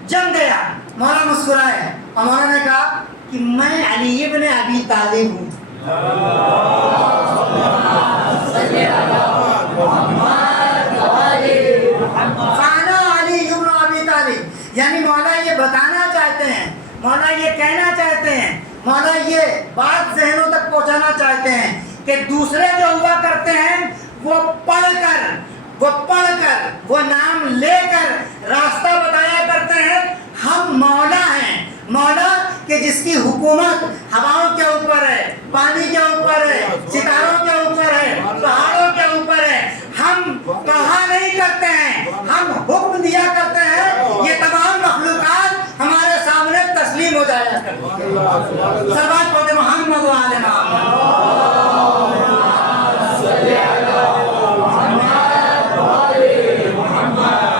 جم گیا. مولا مسکرائے اور مولا نے کہا کہ میں علی ابن ابی طالب ہوں. فانا علی ابن ابی طالب, یعنی مولا یہ بتانا چاہتے ہیں, مولا یہ کہنا چاہتے ہیں, مولا یہ بات ذہنوں تک پہنچانا چاہتے ہیں کہ دوسرے جو ہوا کرتے ہیں وہ پڑھ کر وہ نام لے کر راستہ بتایا کرتے ہیں. ہم مولا ہیں, مولا کہ جس کی حکومت ہواؤں کے اوپر ہے, پانی کے اوپر ہے, ستاروں کے اوپر ہے, پہاڑوں کے اوپر ہے. ہم کہا نہیں کرتے ہیں, ہم حکم دیا کرتے ہیں. یہ تمام مخلوقات ہمارے سامنے تسلیم ہو جایا کرتی ہے. صلوات پڑھتے محمد و آل محمد.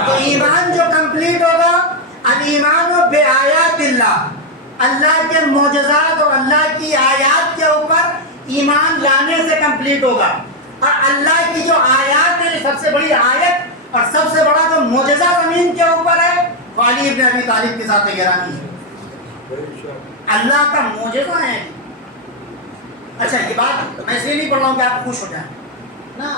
تو ایمان جو کمپلیٹ ہوگا, اب ایمان و بے آیات اللہ, اللہ کے معجزات اور اللہ کی آیات کے اوپر ایمان لانے سے کمپلیٹ ہوگا. اور اللہ کی جو آیات ہے, سب سے بڑی آیت اور سب سے بڑا جو معجزہ زمین کے اوپر ہے وہ علی ابن ابی طالب کے ساتھ گرامی ہے. اللہ کا معجزہ ہے. اچھا, یہ بات میں اس لیے نہیں پڑھ رہا ہوں کہ آپ خوش ہو جائیں نا,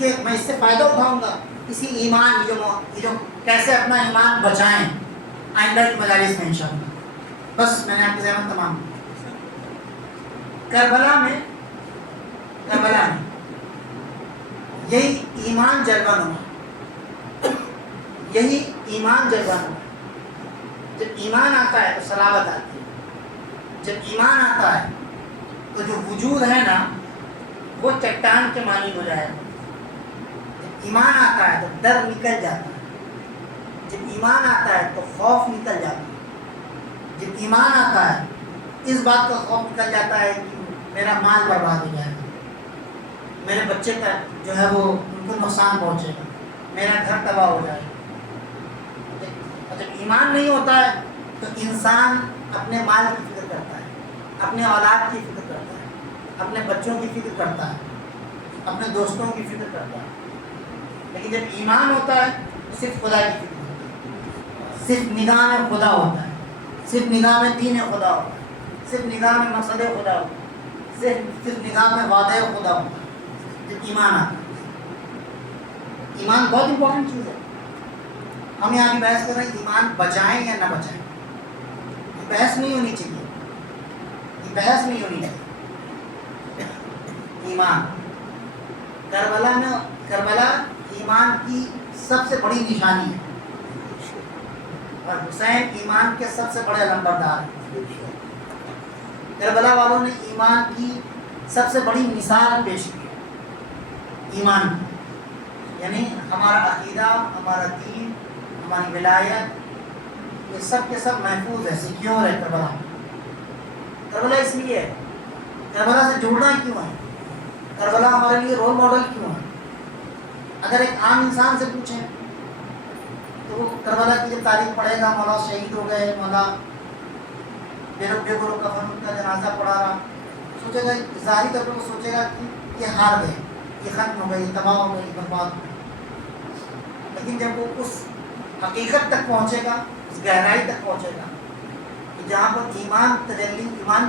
میں اس سے فائدہ اٹھاؤں گا. اسی ایمان یہ جو کیسے اپنا ایمان بچائیں آئندہ کی مجالس میں انشاءاللہ. بس میں نے آپ کی زحمت تمام کربلا میں یہی ایمان جلوہ نما، یہی ایمان جلوہ نما۔ جب ایمان آتا ہے تو صلابت آتی ہے، جب ایمان آتا ہے تو جو وجود ہے نا وہ چٹان کے مانند ہو جائے گا۔ جب ایمان آتا ہے تو ڈر نکل جاتا ہے، جب ایمان آتا ہے تو خوف نکل جاتا ہے، جب ایمان آتا ہے اس بات کا خوف نکل جاتا ہے کہ میرا مال برباد ہو جائے گا، میرے بچے کا جو ہے وہ ان کو نقصان پہنچے گا، میرا گھر تباہ ہو جائے گا۔ اور جب ایمان نہیں ہوتا ہے تو انسان اپنے مال کی فکر کرتا ہے، اپنے اولاد کی فکر کرتا ہے، اپنے بچوں کی فکر کرتا ہے، اپنے دوستوں کی فکر کرتا ہے۔ لیکن جب ایمان ہوتا ہے تو صرف خدا کی فکر ہوتی ہے، صرف نگاہ میں خدا ہوتا ہے، صرف نگاہ میں دین خدا ہوتا ہے، صرف نگاہ میں مقصد خدا ہوتا ہے، صرف نگاہ میں وعدہ خدا ہوتا ہے۔ جب ایمان آتا ہے، ایمان بہت امپورٹنٹ چیز ہے۔ ہم یہاں بھی بحث کر رہے ہیں ایمان بچائیں یا نہ بچائیں، یہ بحث نہیں ہونی چاہیے، یہ بحث نہیں ہونی چاہیے۔ ایمان کربلا ایمان کی سب سے بڑی نشانی ہے، اور حسین ایمان کے سب سے بڑے لمبردار ہیں۔ کربلا والوں نے ایمان کی سب سے بڑی مثال پیش کی ہے، ایمان کی، یعنی ہمارا عقیدہ، ہمارا دین، ہماری ولایت، یہ سب کے سب محفوظ ہے، سیکیور ہے۔ کربلا اس لیے ہے، کربلا سے جڑنا کیوں ہے، کربلا ہمارے لیے رول ماڈل کیوں ہے؟ اگر ایک عام انسان سے پوچھیں تو وہ کربلا کی جب تاریخ پڑھے گا، مولا شہید ہو گئے، مولا بے گروہ کفن ان کا جنازہ پڑھا رہا، سوچے گا ظاہری طور پر وہ سوچے گا کہ یہ ہار گئے، یہ ختم ہو گئی، تباہ ہو گئی، برباد ہو گئی۔ لیکن جب وہ اس حقیقت تک پہنچے گا، اس گہرائی تک پہنچے گا کہ جہاں پر ایمان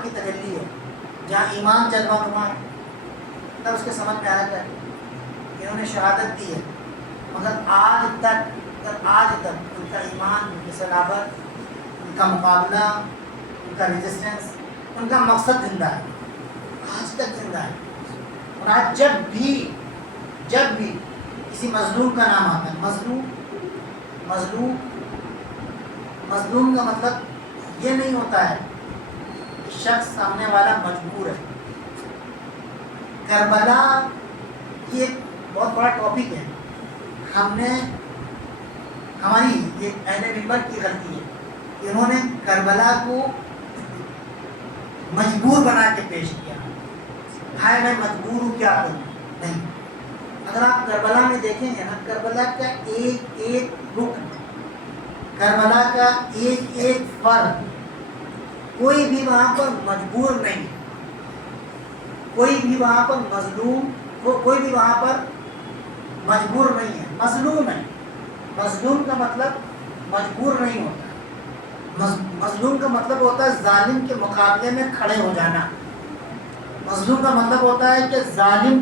کی تجلی ہے، جہاں ایمان جلوہ نما ہے، تب اس کے سمجھ میں آیا کہ انہوں نے شہادت دی ہے، مگر آج تک ان کا ایمان، ان کی صلابت، ان کا مقابلہ، ان کا ریزسٹنس، ان کا مقصد زندہ ہے، آج تک زندہ ہے۔ اور آج جب بھی کسی مظلوم کا نام آتا ہے، مظلوم کا مطلب یہ نہیں ہوتا ہے کہ شخص سامنے والا مجبور ہے۔ کربلا یہ ایک بہت بڑا ٹاپک ہے، ہماری یہ اہل منبر کی غلطی ہے کہ انہوں نے کربلا کو مجبور بنا کے پیش کیا، بھائی میں مجبور ہوں کیا کروں، نہیں۔ اگر آپ کربلا میں دیکھیں گے نا، کربلا کا ایک ایک رکن، کربلا کا ایک ایک فرد، کوئی بھی وہاں پر مجبور نہیں، کوئی بھی وہاں پر مظلوم، کوئی بھی وہاں پر مجبور نہیں ہے، مظلوم ہے۔ مظلوم کا مطلب مجبور نہیں ہوتا، مظلوم کا مطلب ہوتا ہے ظالم کے مقابلے میں کھڑے ہو جانا۔ مظلوم کا مطلب ہوتا ہے کہ ظالم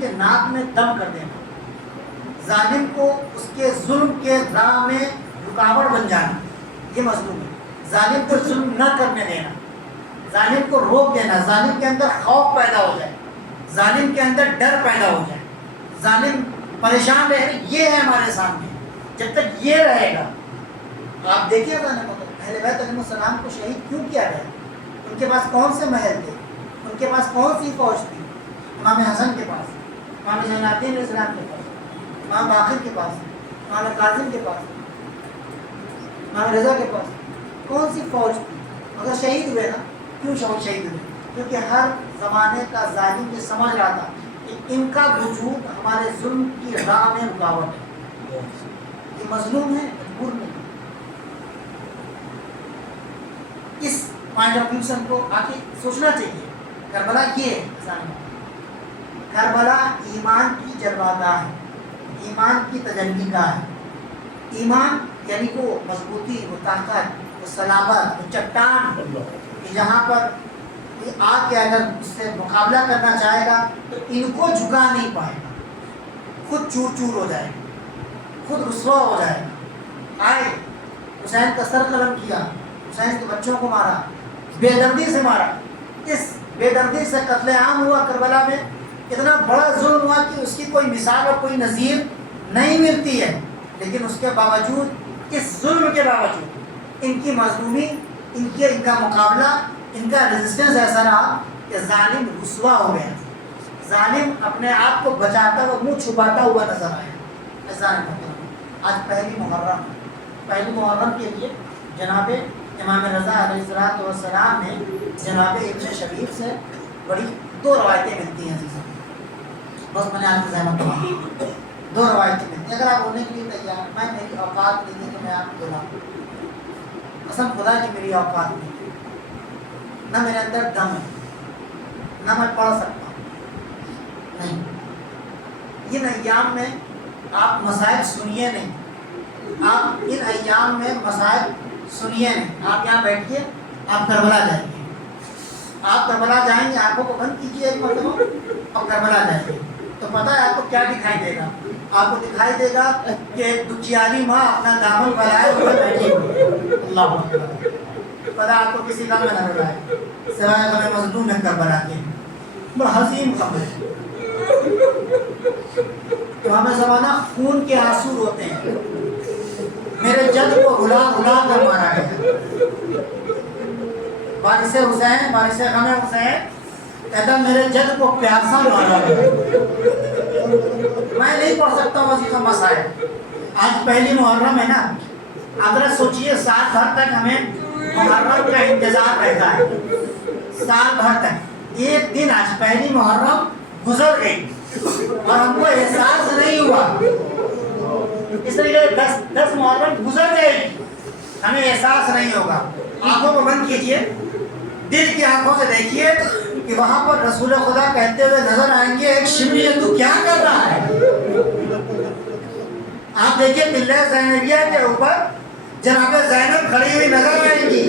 کے ناک میں دم کر دینا، ظالم کو اس کے ظلم کے راہ میں رکاوٹ بن جانا، یہ مظلوم ہے۔ ظالم کو ظلم نہ کرنے دینا، ظالم کو روک دینا، ظالم کے اندر خوف پیدا ہو جائے، ظالم کے اندر ڈر پیدا ہو جائے، ظالم پریشان رہے، یہ ہے ہمارے سامنے۔ جب تک یہ رہے گا، آپ دیکھیے گا نا، اہل بیت علیہ السلام کو شہید کیوں کیا گیا؟ ان کے پاس کون سے محل تھے، ان کے پاس کون سی فوج تھی؟ امام حسن کے پاس، امام زین العابدین علیہ السلام کے پاس، امام باقر کے پاس، امام کاظم کے پاس، امام رضا کے پاس کون سی فوج تھی؟ اگر شہید ہوئے نا، کیوں شہید ہوئے؟ کیونکہ ہر زمانے کا ظالم یہ سمجھ رہا تھا کہ ان کا وجود ہمارے ظلم کی راہ میں رکاوٹ ہے، یہ مظلوم ہے، مجبور نہیں۔ اس پوائنٹ آف ویو سے ہم کو آگے سوچنا چاہیے۔ کربلا یہ ہے، کربلا ایمان کی جلوہ گاہ ہے، ایمان کی تجلی گاہ ہے۔ ایمان یعنی وہ مضبوطی، وہ طاقت، وہ صلابت، وہ چٹان کہ جہاں پر آ کے اگر اس سے مقابلہ کرنا چاہے گا تو ان کو جھکا نہیں پائے گا، خود چور چور ہو جائے گا، خود رسوا ہو جائے گا۔ آئے حسین کا سر قلم کیا، حسین کے بچوں کو مارا، بے دردی سے مارا. اس بے دردی سے قتل عام ہوا کربلا میں. اتنا بڑا ظلم ہوا کہ اس کی کوئی مثال اور کوئی نظیر نہیں ملتی ہے. لیکن اس کے باوجود، اس ظلم کے باوجود، ان کی مظلومی، ان کا مقابلہ، ان کا ریزسٹنس ایسا رہا کہ ظالم رسوا ہو گیا. ظالم اپنے آپ کو بچاتا ہوا، منہ چھپاتا ہوا نظر آیا. آج پہلی محرم کے لیے جناب امام رضا علیہ السلام نے جناب ابن شبیب سے بڑی 2 روایتیں ملتی ہیں عزیزوں. بس میں نے آپ کی زحمت کروا 2 روایتیں ملتی ہیں. اگر آپ ہونے کے لیے تیار، میں میری اوقات نہیں ہے کہ میں آپ کو دلاؤں. قسم خدا کی میری اوقات نہیں ہے، نہ میرے اندر دم ہے، نہ میں پڑھ سکتا ہوں. نہیں، ان ایام میں آپ مسائل سنیے نہیں. آپ ان ایام میں مسائل سنیے نہیں. آپ یہاں بیٹھیے، آپ کربلا جائیں گے. آپ کربلا جائیں گے، آنکھوں کو بند کیجیے ایک مرتبہ اور کربلا جائیں گے تو پتہ ہے آپ کو کیا دکھائی دے گا. آپ کو دکھائی دے گا کہ ایک دکھیالی ماں اپنا دامن پھیلائے ہوئے بیٹھی ہوئی. اللہ اکبر. پتہ آپ کو کسی غم میں نہ رلائے سوائے غم مظلوم ہے کربلا کے. بڑا حزین خبر ہے کہ ہمیں زمانہ خون کے آنسو روتے ہیں. میرے جد کو رلا رلا کر مارا گیا. وارث حسین، وارث غم حسین کہتا میرے جد کو پیاسا مارا گیا. میں نہیں پڑھ سکتا ہوں عزیزوں مسائل. آج پہلی محرم ہے نا. اگر سوچئے سال بھر تک ہمیں محرم کا انتظار رہتا ہے، سال بھر تک. ایک دن آج پہلی محرم گزر گئی اور ہم کو احساس نہیں ہوا. اس طریقے 10 محرم گزر گئے، ہمیں احساس نہیں ہوگا. آنکھوں کو بند کیجئے، دل کی آنکھوں سے دیکھیے کہ وہاں پر رسول خدا کہتے ہوئے نظر آئیں گے ایک شمری تو کیا کر رہا ہے. آپ دیکھیے قلعہ زینبیہ کے اوپر جناب زینب کھڑی ہوئی نظر آئیں گی.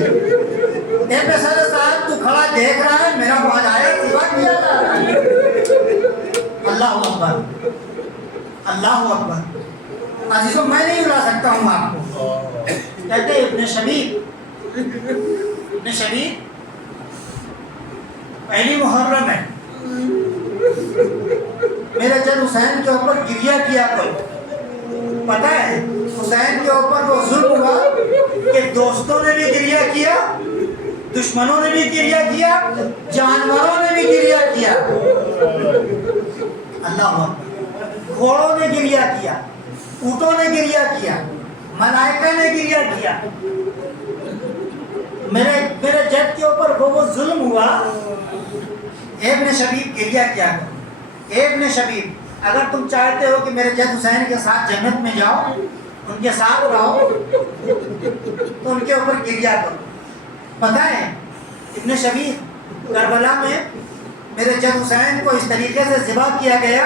صاحب تو کھڑا دیکھ رہا ہے، میرا موج آیا سوا کیا جا رہا ہے. اللہ اکبر، اللہ اکبر. عزیزوں میں نہیں بلا سکتا ہوں آپ کو. کہتے ابن شبیب پہلی محرم ہے، میرے جد حسین کے اوپر گریہ کیا کرو. پتہ ہے حسین کے اوپر وہ ظلم ہوا کہ دوستوں نے بھی گریہ کیا، دشمنوں نے بھی گریہ کیا، جانوروں نے بھی گریہ کیا. اللہ اکبر. گھوڑوں نے گریہ کیا، اونٹوں نے گریہ کیا، ملائکہ نے گریہ کیا. میرے جد کے اوپر وہ ظلم ہوا. ابن شبیب گریہ کیا کرو. ابن شبیب اگر تم چاہتے ہو کہ میرے جد حسین کے ساتھ جنت میں جاؤ، ان کے ساتھ رہو، تو ان کے اوپر گریہ کرو. پتہ ہے ابن شبیب کربلا میں میرے جد حسین کو اس طریقے سے ذبح کیا گیا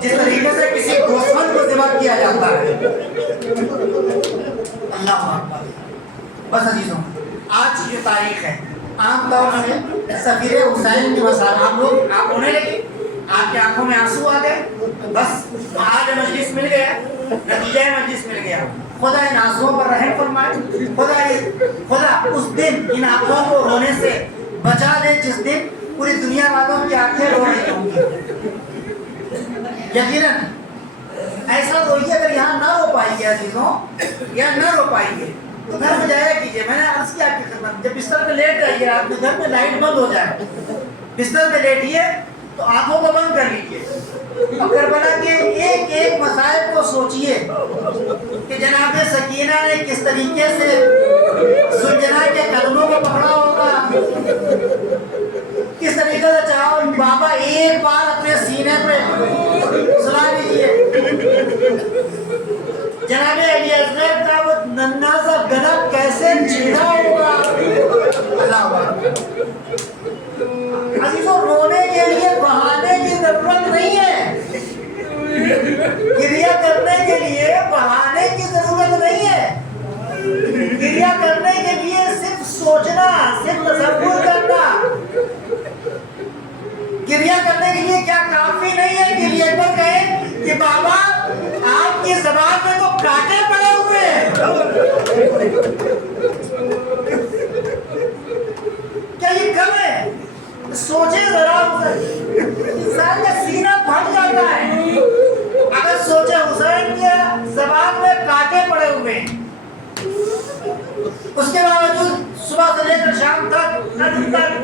جس طریقے سے کسی گوسفند کو ذبح کیا جاتا ہے. اللہ اکبر. بس عزیزوں، آج کی جو تاریخ ہے عام طور سے سفیر حسین کے مسائل آپ ہونے لگے، آپ کی آنکھوں میں آنسو آ گئے. بس آج مجلس مل گیا، نتیجہ مجلس مل گیا. خدا ان آنسوؤں پر رحم فرمائے. خدا اس دن ان آنکھوں کو رونے سے بچا دے جس دن پوری دنیا والوں کی آنکھیں رو رہی ہوں گی. یقیناً ایسا روئیے اگر یہاں نہ رو پائیں گے عزیزوں، یا نہ رو پائیں گے تو گھر میں جایا کیجیے. میں نے عرض کیا کی خدمت، جب بستر پہ لیٹ جائیے آپ کے گھر میں لائٹ بند ہو جائے، بستر پہ لیٹیے تو آنکھوں کو بند کر لیجیے اور کربلا کے ایک ایک مسائل کو سوچیے کہ جناب سکینہ نے کس طریقے سے سنجنا کے قدموں کو پکڑا ہوگا، کس طریقے سے چاہو بابا ایک بار اپنے سینے پہ سلا لیجیے. جناب علی اصغر کا وہ ننھا سا گلا کیسے چیڑھا ہوگا. اللہ اکبر. عزیزوں رونے کے لیے بہانے کی ضرورت نہیں ہے، گریہ کرنے کے لیے بہانے کی ضرورت نہیں ہے. گریہ کرنے کے لیے صرف سوچنا، صرف تصور کرنا. گریہ کرنے کے لیے کیا کافی نہیں ہے کہ یہ پر کہیں کہ بابا آپ کی زبان میں تو کانٹے پڑے ہوئے ہیں.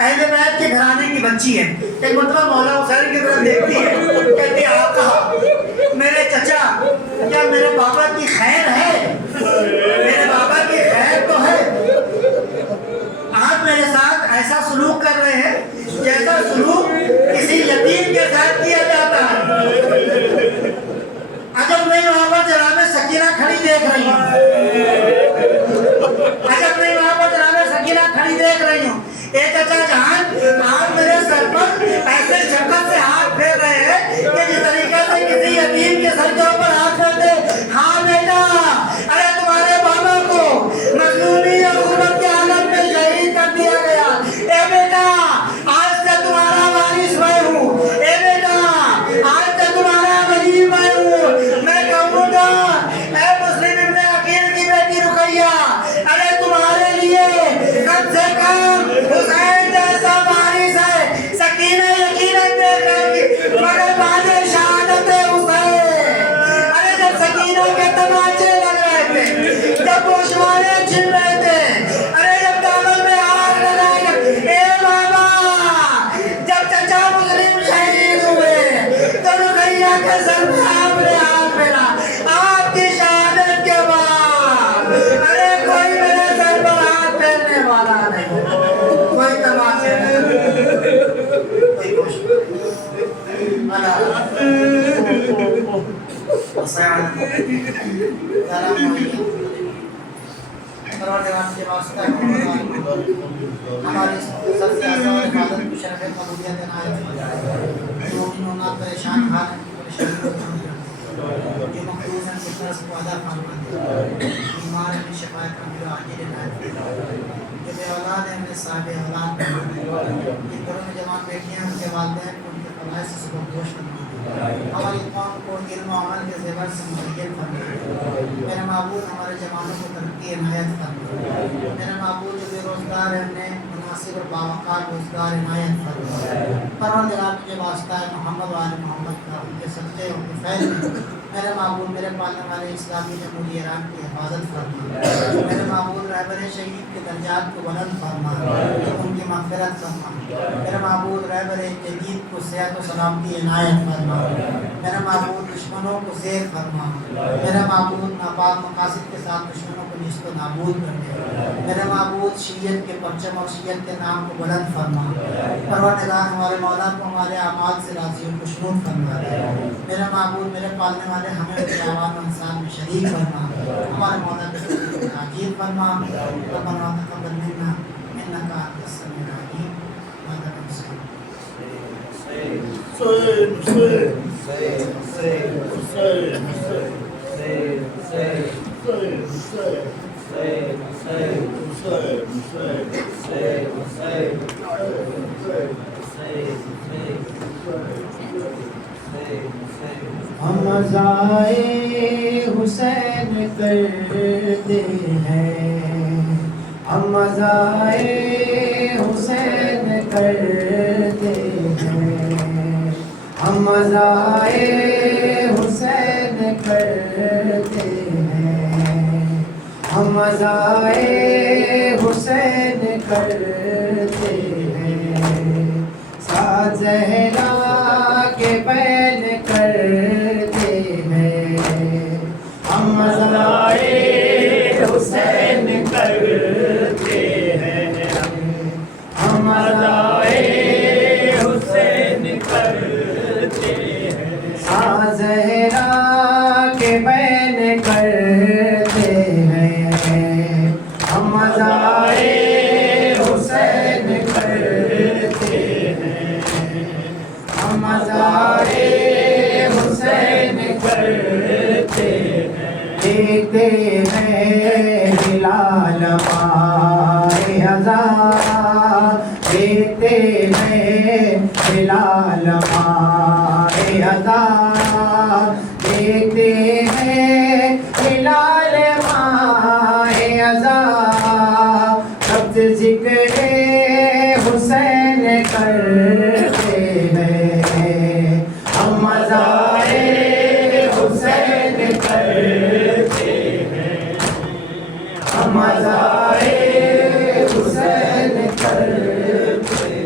اہل بیت کے گھرانے کی بچی ہے. ایک مرتبہ مولا حسین کی طرف دیکھتی ہے, کہتی ہے آقا میرے چچا کیا میرے بابا کی خیر ہے؟ میرے بابا کی خیر تو ہے, آپ میرے ساتھ ایسا سلوک کر رہے ہیں جیسا سلوک کسی یتیم کے ساتھ کیا جاتا ہے. عجب نہیں وہاں پر جناب سکینہ کھڑی دیکھ رہی ہوں, عجب نہیں وہاں پر جناب سکینہ کھڑی دیکھ رہی ہوں. اے چچا جان, آپ میرے سر پر ایسے شفقت سے ہاتھ پھیر رہے ہیں کہ جس طریقے سے کسی یتیم کے سر کے اوپر ہاتھ پھیرتے. ہاں بیٹا, ارے تمہارے بابا کو مظلومی اور غربت کے حالت میں شہید کر دیا گیا. اے بیٹا آج سے تمہارا وارث میں ہوں. اے بیٹا آج سے تمہارا ولی میں ہوں. میں کہوں گا اے مسلم ابن عقیل کی بیٹی رقیہ, ارے تمہارے لیے کم سے کم حسین جیسا وارث ہے. سکینہ یقیناً دیکھ رہی مگر بعد شہادت حسین, ارے جب سکینہ کے تماچے لگ رہے تھے, جب گوشوارے چھن رہے تھے, ارے جب دامن میں آگ لگائے گئے, اے بابا جب چچا مسلم شہید ہوئے تو رقیہ کے سر پہ آپ نے ہاتھ پھیرا. آپ کی شہادت کے بعد ارے کوئی میرے سر پر ہاتھ پھیرنے والا نہیں, کوئی تماچے نہیں, کوئی کوشش پروردگار کے واسطہ ہماری سب سے آسان عبادت کو شرف قبولیت عنایت فرمائے. مومنون پریشان حال ہیں, جو مقبوض ہیں اس طرح کو ادا فرمائے. بیمار ہیں شفا کامل عاجل عنایت فرمائے. جو بے اولاد ہیں انہیں صاحب اولاد فرمائے. جن گھروں میں جوان بیٹیاں ہیں ان کے والدین کو ان کے فضائل سے سبق دوش فرمائے. ہماری قوم کو علم و عمل کے زیور سے مزین فرمائے. میرے معبود ہمارے جوانوں کو ترقی عنایت فرمائے. میرے معبود جو بے روزگار ہیں انہیں مناسب اور باوقار روزگار عنایت فرمائے. پروردگار کے واسطہ ہے محمد و آل محمد کا ان کے صدقے ان کے فیض میں میرے معبود میرے پالنے والے اسلامی جمہوری ایران کی حفاظت فرما. میرے معبود رہبر شہید کے درجات کو بلند فرما, ان کی مغفرت فرما. میرے معبود رہبر جدید کو صحت و سلامتی عنایت فرما. میرے معبود دشمنوں کو زیر فرما. میرے معبود ناپاک مقاصد کے ساتھ دشمنوں کو نیست و نابود کر دے. میرے معبود شیعت کے پرچم اور شیعت کے نام کو بلند فرما. پروردگار ہمارے مولا کو ہمارے اعمال سے راضی و خوشنود فرما دے. میرے معبود میرے پالنے والے ہمیں ان کے اعوان و انسان میں شریک فرما. ہمارے مولا کے عجیب فرما. ربنا تقبل منا انک انت السمیع العلیم وانت المستعان. ہم ازائے حسین کرتے ہیں, ہم ازائے حسین کرتے ہیں, ہم ازائے حسین کرتے ہیں, ہم ازائے حسین کرتے ہیں. ساتھ زہرا کے بین کرتے ہیں, ہم ازائے حسین کرتے ہیں, ہم ازائے حسین کرتے ہیں. ساتھ زہرا کے بین کرتے ہیں, ہم ازائے حسین کرتے ہیں, ہم ازائے حسین کرتے ہیں. دیکھتے ہیں ہلال ماہ ازاں, دیکھتے ہیں ہلال ماہ ازاں, دیکھتے ہیں ہلال ماہ ازاں. سب ذکر حسین کرتے ہیں, ہم ازائے حسین کرتے ہیں, ہم ازائے حسین کرتے ہیں.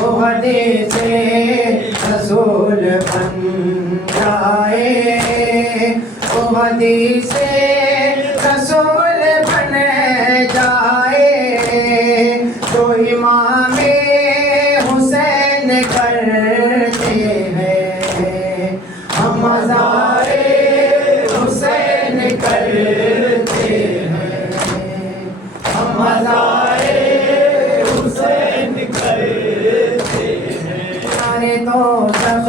وہ حدیث رسول بن جائے، وہ حدیث رسول بن جائے، تو امام حسین کرتے ہیں ہم مزار حسین کرتے ہیں، ہم مزار حسین کرتے ہیں، سارے تو سب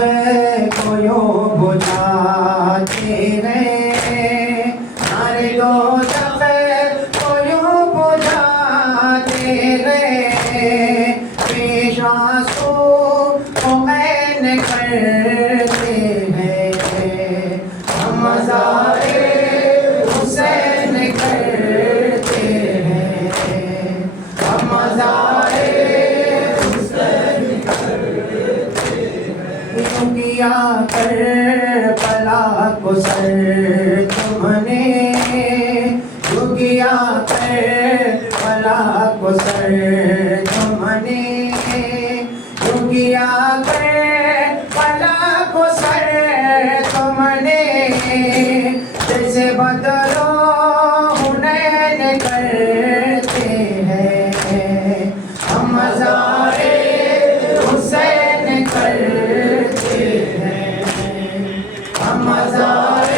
کو یوں بجھاتے ہیں، سارے تو سب کو یوں بجھاتے ہیں، پیش آنسو کو عین کرتے ہیں، ہم مزار حسین کرتے ہیں، ہم مزار حسین کرتے ہیں، یوں کیا کربلا کو سر تم نے، یوں کیا کربلا کو سر تم نے، یوں کیا کربلا کو سر تم نے، جیسے بدر و حنین کرتے ہیں، ہم مزار حسین کرتے ہیں، ہم مزار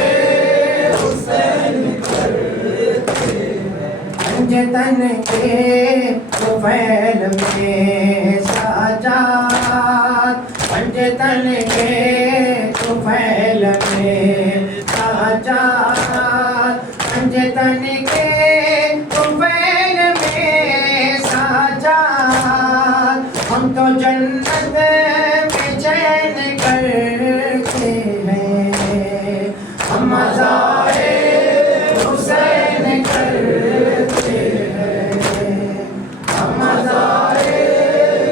حسین کرتے ہیں، انجتن کے طفیل میں سجاد، انجتن کے طفیل میں سجاد، انجتن کے طفیل میں سجاد، ہم تو جنت میں چین کرتے ہیں، ہم مزار حسین کرتے ہیں، ہم مزار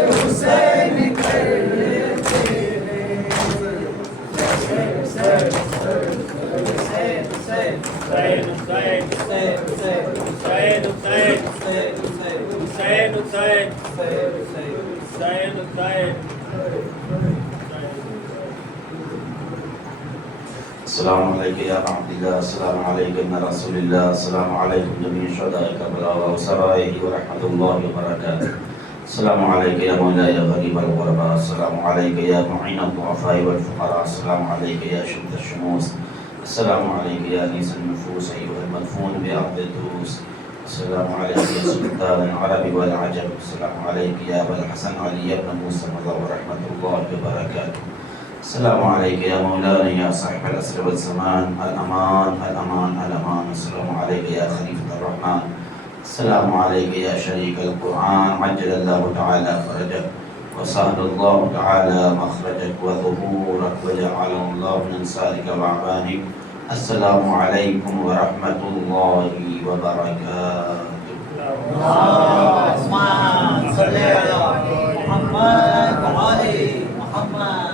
حسین کرتے ہیں، السلام علیکم یا عبد اللہ، السلام علیکم یا رسول اللہ، السلام علیکم جميع شهداء کربلا وسرائه ورحمۃ اللہ وبرکاتہ، السلام علیکم یا مولا یا غریب الغرباء، السلام علیکم یا معین الضعفاء والفقراء، السلام علیکم یا شمس الشموس، السلام علیکم یا انیس النفوس ایها المدفون بأرض الدوس، السلام علیکم یا سلطان العرب والعجم، السلام علیکم یا ابا الحسن علی بن موسی ورحمۃ اللہ وبرکاتہ، السلام علیکم یا مولانا یا صاحب العصر والزمان، الامان الامان الامان، السلام علیکم یا خلیفۃ الرحمن، السلام علیکم یا شریک القرآن، عجل اللہ تعالی فرجک وسهل اللہ تعالی مخرجک وظہورک وجعل اللہ من انصارک وعبانک، السلام علیکم ورحمۃ اللہ وبرکاتہ۔ اللهم صل على محمد وعلى محمد.